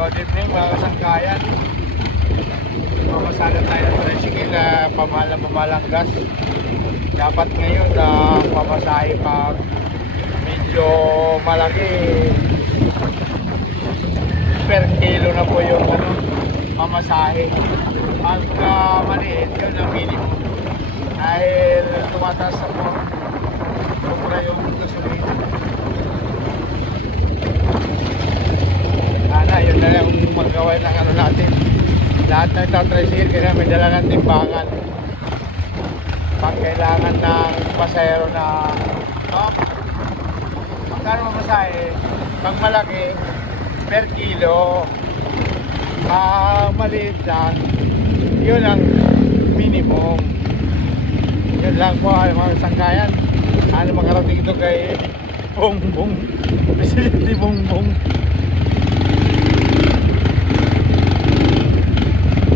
Good evening mga kasangkayan. Mamasada tayo ng tricycle, pamahal ang gas. Dapat ngayon pamasahe pag medyo malaki, per kilo na po yung mamasahe. Pag maliit, yun ang minimum. Dahil tumataas na po, sobra yung gasolina. Yun na lang magawa ng natin. Lahat ng tricycle kaya may dala ng timbangan. Pag kailangan ng pasahero na magkano mamasahe, pag malaki per kilo, maliit lang, yun ang minimum. Yun lang po mga sangkayan. Makarating ito kay Bongbong, Presidente Bongbong.